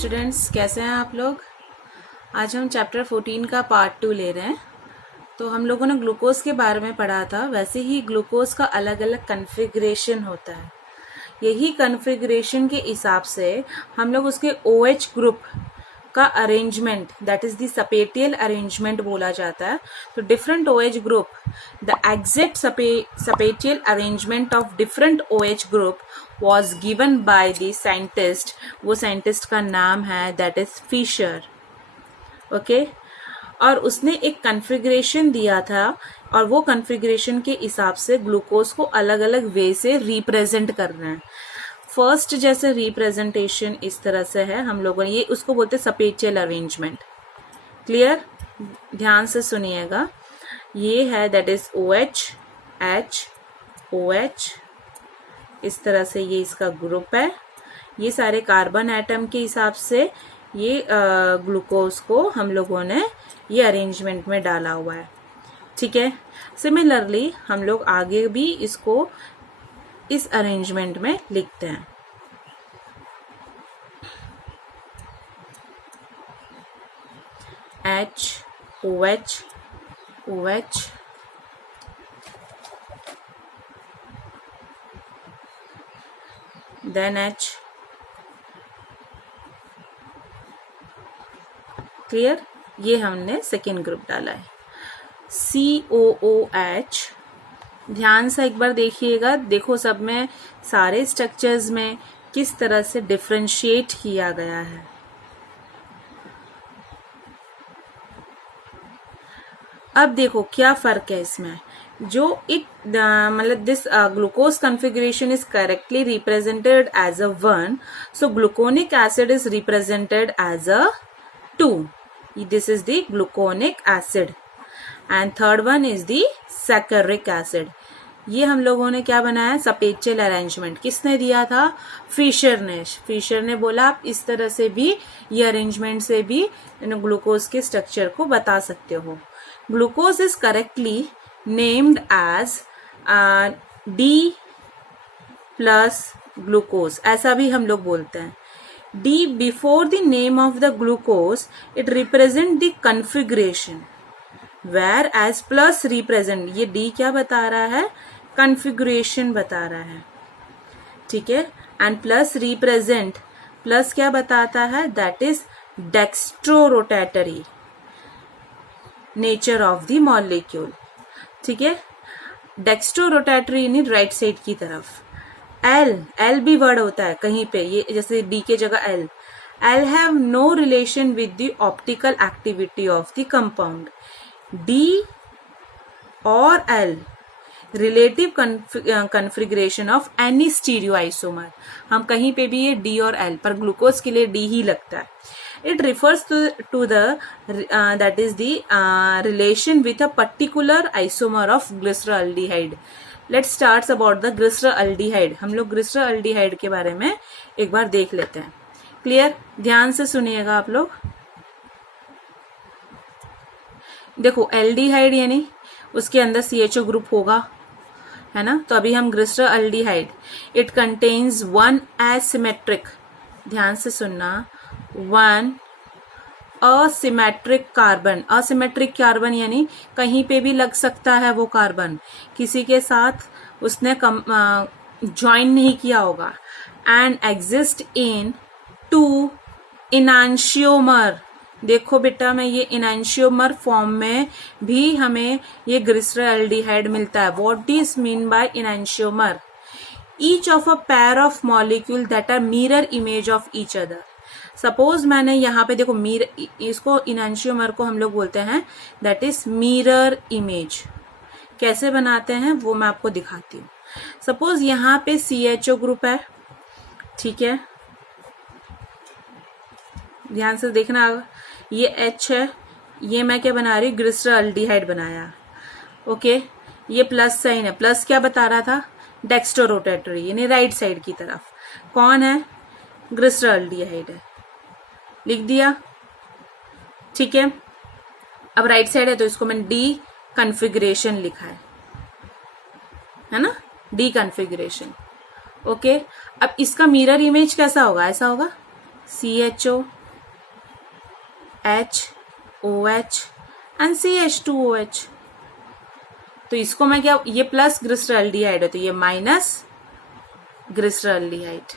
Students, कैसे हैं आप लोग। आज हम चैप्टर 14 का पार्ट 2 ले रहे हैं। तो हम लोगों ने ग्लूकोज के बारे में पढ़ा था, वैसे ही ग्लूकोज का अलग अलग कन्फिग्रेशन होता है। यही कन्फिग्रेशन के हिसाब से हम लोग उसके OH ग्रुप का arrangement, that is the spatial arrangement बोला जाता है। तो different OH group, the exact spatial arrangement of different OH group was given by the scientist। वो साइंटिस्ट का नाम है दैट इज फिशर। ओके, और उसने एक कन्फिग्रेशन दिया था और वो कन्फिग्रेशन के हिसाब से ग्लूकोज को अलग अलग वे से रिप्रेजेंट कर रहे हैं। फर्स्ट जैसे रिप्रेजेंटेशन इस तरह से है, हम लोगों ने ये उसको बोलते हैं सपेटियल अरेंजमेंट। क्लियर, ध्यान से सुनिएगा। ये है that is OH, H, OH, इस तरह से ये इसका ग्रुप है। ये सारे कार्बन एटम के हिसाब से ये ग्लूकोज को हम लोगों ने ये अरेंजमेंट में डाला हुआ है। ठीक है, सिमिलरली हम लोग आगे भी इसको इस अरेंजमेंट में लिखते हैं। H, OH, OH, then H। Clear, ये हमने सेकेंड ग्रुप डाला है। COOH, ध्यान से एक बार देखिएगा। देखो सब में, सारे स्ट्रक्चर्स में किस तरह से डिफरेंशिएट किया गया है। अब देखो क्या फर्क है इसमें। जो मतलब this glucose configuration is correctly represented as a 1, so gluconic acid is represented as a 2। This is the gluconic acid and third one is the saccharic acid. ये हम लोगों ने क्या बनाया, सपेटियल अरेंजमेंट। किसने दिया था, फिशर ने। फिशर ने बोला आप इस तरह से भी, ये अरेंजमेंट से भी ग्लूकोज के स्ट्रक्चर को बता सकते हो। Glucose is correctly named as D plus glucose, ऐसा भी हम लोग बोलते हैं। D before the name of the glucose it represent the configuration, whereas plus represent, ये D क्या बता रहा है, कन्फिग्रेशन बता रहा है। ठीक है, एंड प्लस रिप्रेजेंट, प्लस क्या बताता है, that is dextrorotatory nature of the molecule. ठीक है, डेक्स्ट्रोरोटेटरी यानी राइट साइड की तरफ। L भी वर्ड होता है कहीं पे, ये जैसे D के जगह L have no relation with the optical activity of the compound. D और L relative configuration of any stereoisomer. हम कहीं पे भी ये D और L, पर ग्लूकोज के लिए D ही लगता है। It refers to the that is the relation with a particular isomer of glyceraldehyde। Let's start about the glyceraldehyde। हम लोग glyceraldehyde के बारे में एक बार देख लेते हैं। क्लियर, ध्यान से सुनिएगा आप लोग। देखो एल्डिहाइड यानी उसके अंदर CHO ग्रुप होगा, है ना। तो अभी हम glyceraldehyde, इट कंटेन्स 1 एसिमेट्रिक, ध्यान से सुनना, 1 असिमेट्रिक कार्बन। असिमेट्रिक कार्बन यानी कहीं पे भी लग सकता है वो कार्बन, किसी के साथ उसने ज्वाइन नहीं किया होगा। And exist in 2 इनांशियोमर। देखो बेटा, मैं ये इनांशियोमर फॉर्म में भी हमें ये ग्लिसरॉल्डिहाइड मिलता है। What does mean by enantiomer, each of a pair of molecule that are mirror image of each other. Suppose मैंने यहाँ पे देखो इसको इनांशियोमर को हम लोग बोलते हैं दैट इज मिरर इमेज। कैसे बनाते हैं वो मैं आपको दिखाती हूँ। सपोज यहाँ पे CHO ग्रुप है, ठीक है, ध्यान से देखना। ये H है, ये मैं क्या बना रही हूँ, ग्लिसरॉल्डिहाइड बनाया। ओके, ये प्लस साइन है, प्लस क्या बता रहा था, डेक्स्ट्रोरोटेटरी यानी राइट साइड की तरफ। कौन है, ग्लिसरॉल्डिहाइड है, लिख दिया। ठीक है, अब राइट साइड है तो इसको मैंने D कन्फिग्रेशन लिखा है ना, D कन्फिग्रेशन। ओके, अब इसका मिरर इमेज कैसा होगा, ऐसा होगा, CHO, HOH एंड CH2OH। तो इसको मैं क्या, ये प्लस ग्लिसरॉल्डिहाइड है तो ये माइनस ग्लिसरॉल्डिहाइड।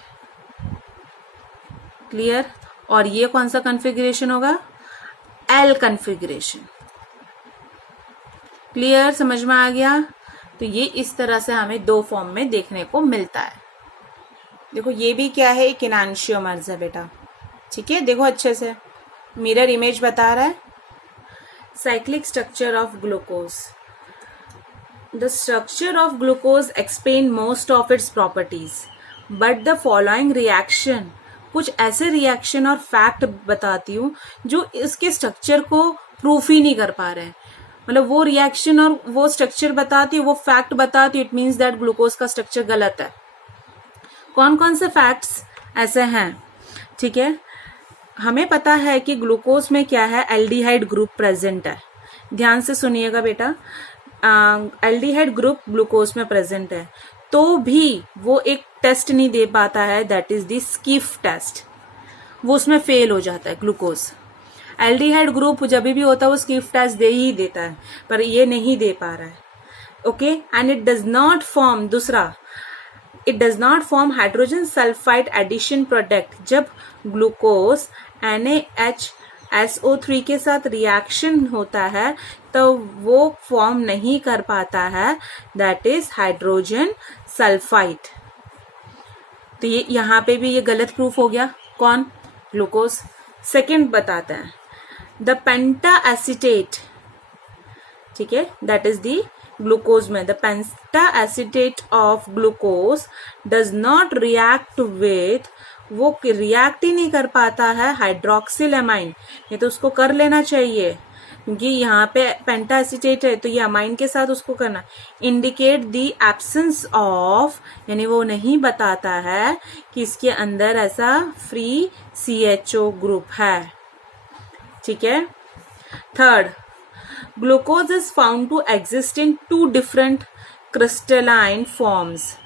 क्लियर? और ये कौन सा कॉन्फ़िगरेशन होगा? L configuration. क्लियर? समझ में आ गया? तो ये इस तरह से हमें दो फॉर्म में देखने को मिलता है। देखो ये भी क्या है, एक एनांशियोमर्स है बेटा, ठीक है। देखो अच्छे से मिरर इमेज बता रहा है। Cyclic structure of glucose. The structure of glucose explain most of its properties but the following reaction, कुछ ऐसे रिएक्शन और फैक्ट बताती हूँ जो इसके स्ट्रक्चर को प्रूफ ही नहीं कर पा रहे हैं। मतलब वो रिएक्शन और वो स्ट्रक्चर बताती है, वो फैक्ट बताती है, इट मीन्स दैट ग्लूकोज का स्ट्रक्चर गलत है। कौन कौन से फैक्ट्स ऐसे हैं? ठीक है, हमें पता है कि ग्लूकोज में क्या है, एल्डिहाइड ग्रुप प्रेजेंट है। ध्यान से सुनिएगा बेटा, एल्डिहाइड ग्रुप ग्लूकोज में प्रेजेंट है, तो भी वो एक टेस्ट नहीं दे पाता है, that is the Schiff test. वो उसमें फेल हो जाता है ग्लूकोज। एल्डिहाइड ग्रुप जब भी होता है वो स्किफ टेस्ट दे ही देता है, पर ये नहीं दे पा रहा है। Okay, and it does not form, दूसरा it does not form hydrogen sulphide addition product. जब ग्लूकोज NaHSO3 के साथ रिएक्शन होता है तो वो फॉर्म नहीं कर पाता है, दैट इज हाइड्रोजन सल्फाइड। तो ये यहाँ पे भी ये गलत प्रूफ हो गया। कौन? ग्लूकोज। सेकंड बताते हैं, द पेंटा एसिटेट, ठीक है, दैट इज दी ग्लूकोज में, the penta acetate of glucose does not react with, वो रिएक्ट ही नहीं कर पाता है हाइड्रोक्सिल अमाइन। ये तो उसको कर लेना चाहिए क्योंकि यहाँ पे पेंटा एसिटेट है तो ये अमाइन के साथ उसको करना। इंडिकेट द एब्सेंस ऑफ, यानी वो नहीं बताता है कि इसके अंदर ऐसा फ्री CHO ग्रुप है। ठीक है। Third, glucose is found to exist in 2 different crystalline forms.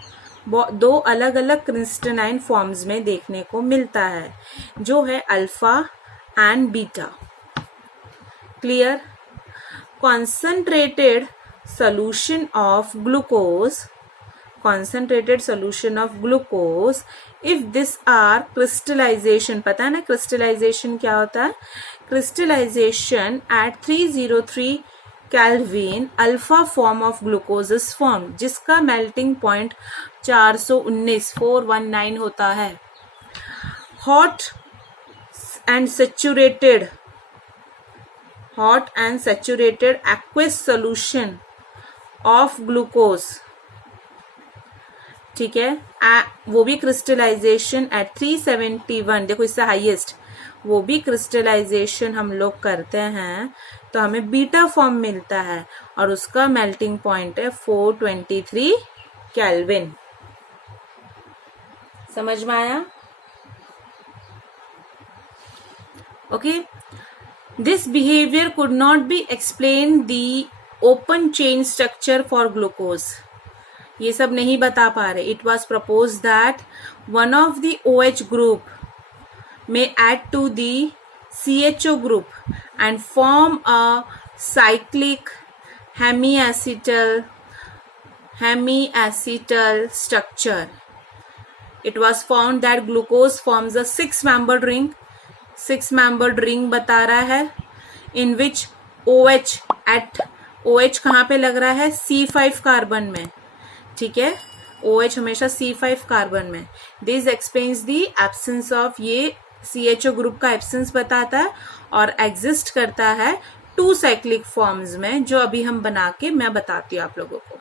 दो अलग अलग क्रिस्टलाइन फॉर्म्स में देखने को मिलता है, जो है alpha and beta. Clear? Concentrated solution of glucose, concentrated solution of glucose, if this are crystallization, पता है ना crystallization क्या होता है? crystallization at 303 Kelvin alpha form of glucose is formed, जिसका melting point 419 होता है। hot and saturated aqueous solution of glucose, ठीक है, वो भी क्रिस्टलाइजेशन एट 371, देखो इससे हाईएस्ट, वो भी क्रिस्टलाइजेशन हम लोग करते हैं तो हमें बीटा फॉर्म मिलता है और उसका मेल्टिंग पॉइंट है 423 केल्विन। समझ में आया? Okay, this behaviour could not be explain the open chain structure for glucose. ये सब नहीं बता पा रहे। It was propose that one of the OH group may add to the CHO group and form a cyclic hemiacetal structure. It was found that glucose forms a 6-membered ring. 6-membered ring बता रहा है, in which OH कहाँ पे लग रहा है? C5 carbon में। ठीक है, OH हमेशा C5 कार्बन में। This explains the absence of, ये CHO ग्रुप का एब्सेंस बताता है और एग्जिस्ट करता है 2 साइक्लिक फॉर्म्स में, जो अभी हम बना के मैं बताती हूँ आप लोगों को।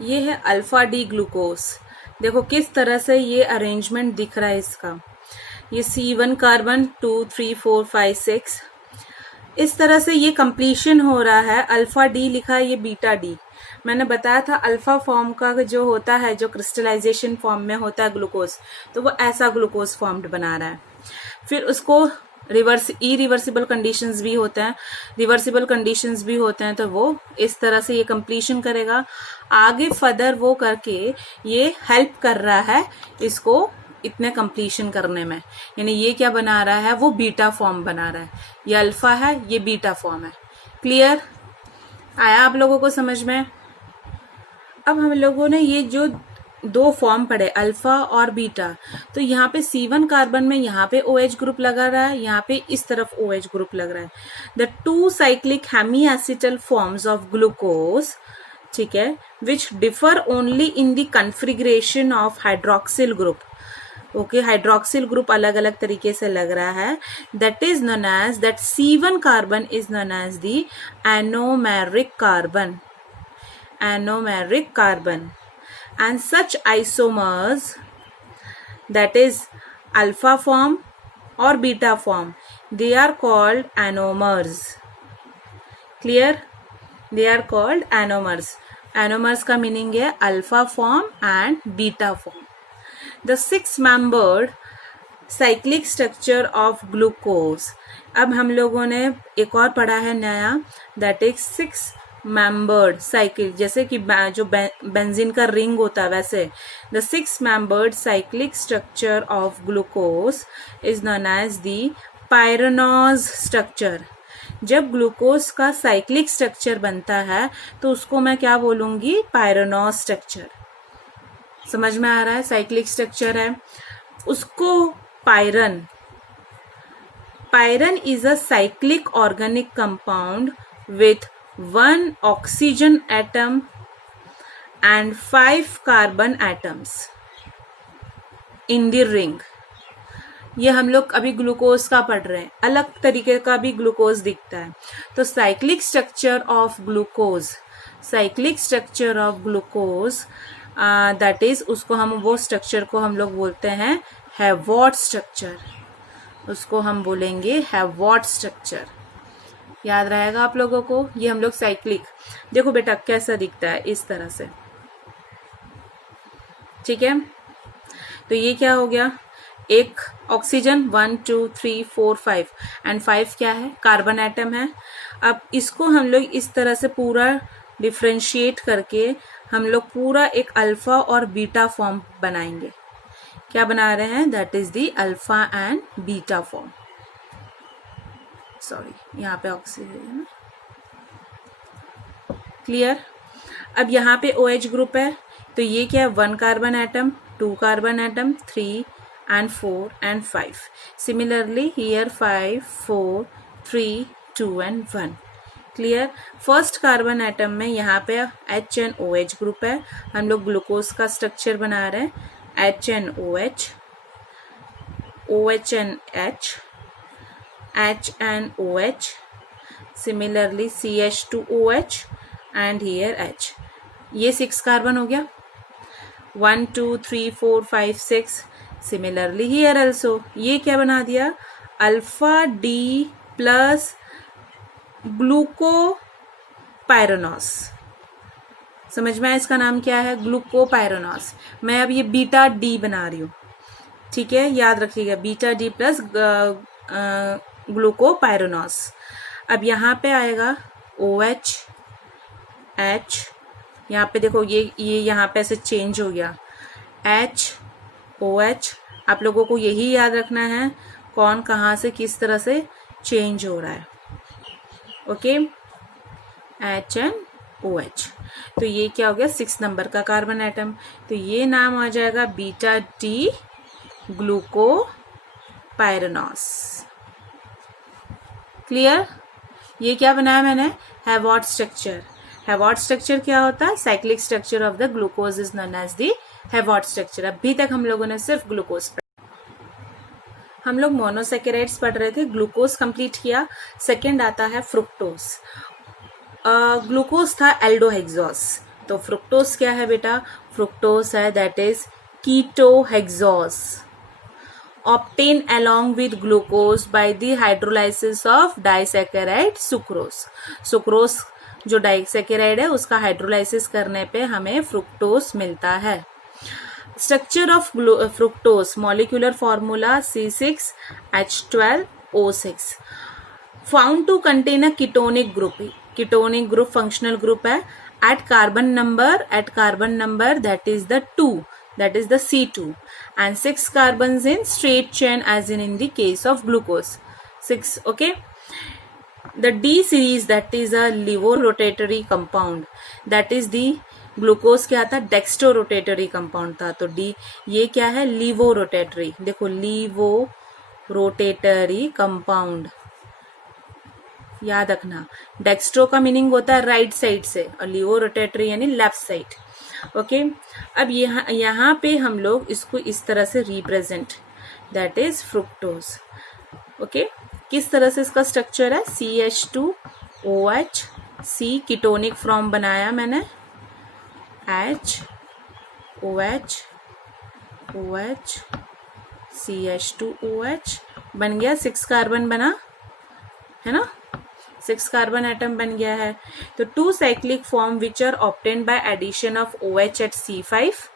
ये है अल्फा डी ग्लूकोज। देखो किस तरह से ये अरेंजमेंट दिख रहा है इसका। ये C1 कार्बन 2 3 4 5 6, इस तरह से ये कंप्लीशन हो रहा है। अल्फा डी लिखा है, ये बीटा डी। मैंने बताया था अल्फा फॉर्म का जो होता है, जो क्रिस्टलाइजेशन फॉर्म में होता है ग्लूकोज, तो वो ऐसा ग्लूकोज फॉर्म्ड बना रहा है। फिर उसको इरिवर्सिबल कंडीशंस भी होते हैं, रिवर्सिबल कंडीशंस भी होते हैं, तो वो इस तरह से ये कंप्लीशन करेगा। आगे फर्दर वो करके ये हेल्प कर रहा है इसको इतने कंप्लीशन करने में, यानी ये क्या बना रहा है, वो बीटा फॉर्म बना रहा है। ये अल्फा है, ये बीटा फॉर्म है। क्लियर? आया आप लोगों को समझ में? अब हम लोगों ने ये जो दो फॉर्म पढ़े अल्फा और बीटा, तो यहाँ पे C1 कार्बन में यहाँ पे OH ग्रुप लगा रहा है, यहाँ पे इस तरफ OH ग्रुप लग रहा है। The two cyclic hemiacetal forms of glucose, ठीक है, which differ only in the configuration of hydroxyl group. Okay, hydroxyl group अलग अलग तरीके से लग रहा है। That is known as, that C1 carbon is known as the anomeric carbon, anomeric carbon, and such isomers, that is alpha form or beta form, they are called anomers. Clear? They are called anomers. Anomers का meaning है alpha form and beta form. The six membered cyclic structure of glucose. अब हम लोगों ने एक और पढ़ा है नया, that is six membered cycle, जैसे कि जो बेंजीन का रिंग होता है वैसे। The six membered cyclic structure of glucose is known as the pyranose structure. जब ग्लूकोज का साइक्लिक स्ट्रक्चर बनता है तो उसको मैं क्या बोलूंगी, पायरेनॉज स्ट्रक्चर। समझ में आ रहा है? साइक्लिक स्ट्रक्चर है उसको पायरन। पायरन is a cyclic organic compound with 1 oxygen atom and 5 carbon atoms in the ring. ये हम लोग अभी ग्लूकोज का पढ़ रहे हैं, अलग तरीके का भी ग्लूकोज दिखता है। तो cyclic structure of glucose, cyclic structure of glucose that is, उसको हम, वो स्ट्रक्चर को हम लोग बोलते हैं हैवॉट स्ट्रक्चर। उसको हम बोलेंगे हैवॉट स्ट्रक्चर। याद रहेगा आप लोगों को? ये हम लोग साइक्लिक, देखो बेटा कैसा दिखता है, इस तरह से, ठीक है। तो ये क्या हो गया, एक ऑक्सीजन 1 2 3 4 5 एंड 5 क्या है, कार्बन एटम है। अब इसको हम लोग इस तरह से पूरा डिफ्रेंशिएट करके हम लोग पूरा एक अल्फा और बीटा फॉर्म बनाएंगे। क्या बना रहे हैं, that is the alpha and beta form. Sorry, यहाँ पे ऑक्सीजन है। क्लियर? अब यहाँ पे OH ग्रुप है, तो ये क्या है, 1 carbon atom, 2 carbon atom, 3 and 4 and 5. Similarly here 5 4 3 2 and 1. Clear? First carbon atom में यहाँ पे HNOH ग्रुप है, हम लोग ग्लूकोज का स्ट्रक्चर बना रहे हैं। HNOH, OHNH, HNOH, similarly CH2OH and here H. ये 6 कार्बन हो गया, 1 2 3 4 5 6. Similarly here also ये क्या बना दिया, अल्फा D प्लस ग्लूकोपायरेनॉस। समझ में आया इसका नाम क्या है, ग्लूकोपायरेनॉस। मैं अब ये बीटा डी बना रही हूँ, ठीक है, याद रखिएगा, बीटा डी प्लस ग्लूकोपायरेनॉस। अब यहाँ पे आएगा OH H, यहाँ पे देखो ये यहाँ पे ऐसे चेंज हो गया, H OH। आप लोगों को यही याद रखना है कौन कहाँ से किस तरह से चेंज हो रहा है। Okay, HNOH। तो ये क्या हो गया, 6 नंबर का कार्बन एटम, तो ये नाम आ जाएगा बीटा डी ग्लूकोपायरेनॉस। क्लियर? ये क्या बनाया मैंने, हैवॉट स्ट्रक्चर। हैवॉट स्ट्रक्चर क्या होता है, cyclic structure of the glucose is known as the Haworth structure. अभी तक हम लोगों ने सिर्फ ग्लूकोज पढ़ा, हम लोग मोनोसेकेराइड्स पढ़ रहे थे, ग्लूकोज कंप्लीट किया। सेकंड आता है फ्रुक्टोज। ग्लूकोज था एल्डोहेक्सोस, तो फ्रुक्टोज क्या है बेटा, फ्रुक्टोज है that is ketohexose, obtained along with glucose by the hydrolysis of disaccharide sucrose. Sucrose जो डाइसैकेराइड है उसका हाइड्रोलाइसिस करने पे हमें फ्रुक्टोज मिलता है। Structure of fructose, molecular formula C6H12O6, found to contain a ketonic group. Ketonic group functional group है at carbon number that is the 2, that is the C2, and 6 carbons in straight chain as in the case of glucose. 6, okay. The D series, that is a levorotatory compound, that is the glucose क्या था, dextrorotatory compound था, तो D ये क्या है, लीवोरोटेटरी. देखो लीवोरोटेटरी compound याद रखना. डेक्स्ट्रो का मीनिंग होता है राइट साइड से और लीवोरोटेटरी यानी लेफ्ट साइड. ओके, अब यहाँ पे हम लोग इसको इस तरह से represent, that is fructose. Okay, किस तरह से इसका स्ट्रक्चर है, CH2OH, C कीटोनिक फॉर्म बनाया मैंने, H OH OH CH2OH बन गया, 6 कार्बन बना है ना, 6 कार्बन एटम बन गया है. तो 2 cyclic form which are obtained by addition of OH at C5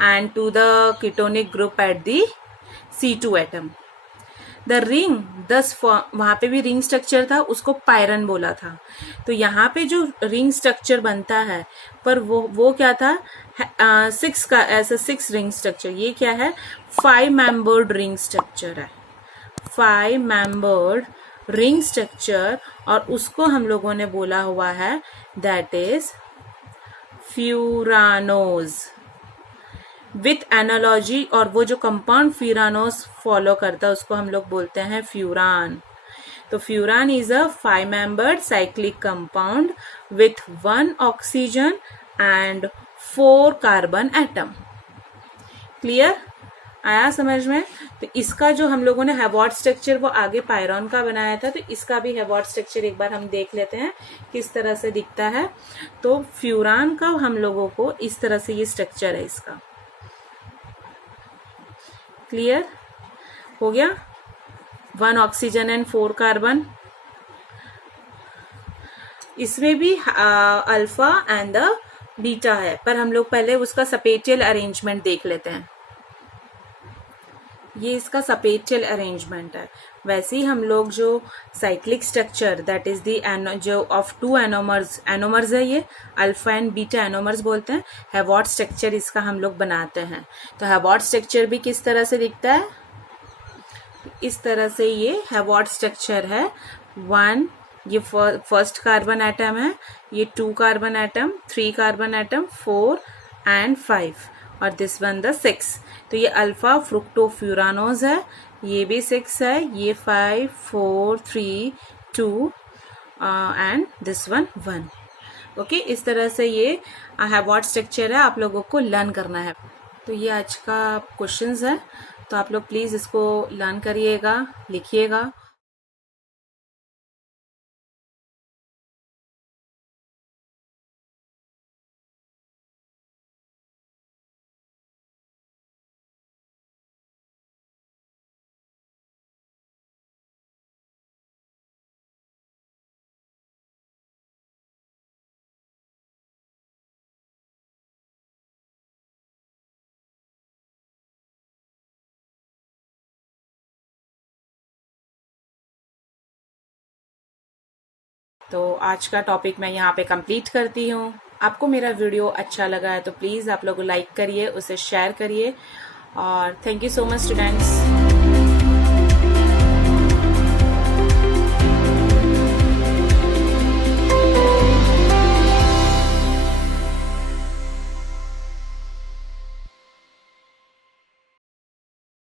and to the ketonic group at the C2 atom. The ring, दस वहाँ पे भी रिंग स्ट्रक्चर था, उसको पायरन बोला था. तो यहाँ पे जो रिंग स्ट्रक्चर बनता है, पर वो क्या था, 6 का ऐसा 6 रिंग स्ट्रक्चर. ये क्या है, 5 मेंबर्ड रिंग स्ट्रक्चर है, 5 मेंबर्ड रिंग स्ट्रक्चर, और उसको हम लोगों ने बोला हुआ है that is furanose with analogy. और वो जो कंपाउंड फ्यूरानोज फॉलो करता है उसको हम लोग बोलते हैं फ्यूरान. तो furan is a 5 membered cyclic compound with 1 oxygen and 4 carbon atom. Clear, आया समझ में. तो इसका जो हम लोगों ने हैवॉर्ड स्ट्रक्चर वो आगे पायरॉन का बनाया था, तो इसका भी हैवॉर्ड स्ट्रक्चर एक बार हम देख लेते हैं किस तरह से दिखता है. तो फ्यूरान का हम लोगों को इस तरह से ये स्ट्रक्चर है इसका. क्लियर हो गया, 1 ऑक्सीजन एंड 4 कार्बन. इसमें भी अल्फा एंड द बीटा है, पर हम लोग पहले उसका सपेटियल अरेंजमेंट देख लेते हैं. ये इसका सपेटियल अरेंजमेंट है. वैसे ही हम लोग जो cyclic structure that is the जो ऑफ 2 एनोमर्स है, ये अल्फा एंड बीटा एनोमर्स बोलते हैं. हैवॉर्ड स्ट्रक्चर इसका हम लोग बनाते हैं. तो हैवॉर्ड स्ट्रक्चर भी किस तरह से दिखता है, इस तरह से ये हैवॉर्ड स्ट्रक्चर है. 1 ये फर्स्ट कार्बन एटम है, ये 2 carbon atom, 3 carbon atom, 4 and 5, और दिस वन द 6. तो ये अल्फा फ्रुक्टोफ्यूरानोज है, ये भी 6 है, ये 5 4 3 2 एंड दिस वन 1. ओके, इस तरह से ये हैवॉर्ड स्ट्रक्चर है, आप लोगों को लर्न करना है. तो ये आज का क्वेश्चंस है, तो आप लोग प्लीज इसको लर्न करिएगा, लिखिएगा. तो आज का टॉपिक मैं यहाँ पे कंप्लीट करती हूँ. आपको मेरा वीडियो अच्छा लगा है तो प्लीज़ आप लोग लाइक करिए, उसे शेयर करिए, और thank you so much students.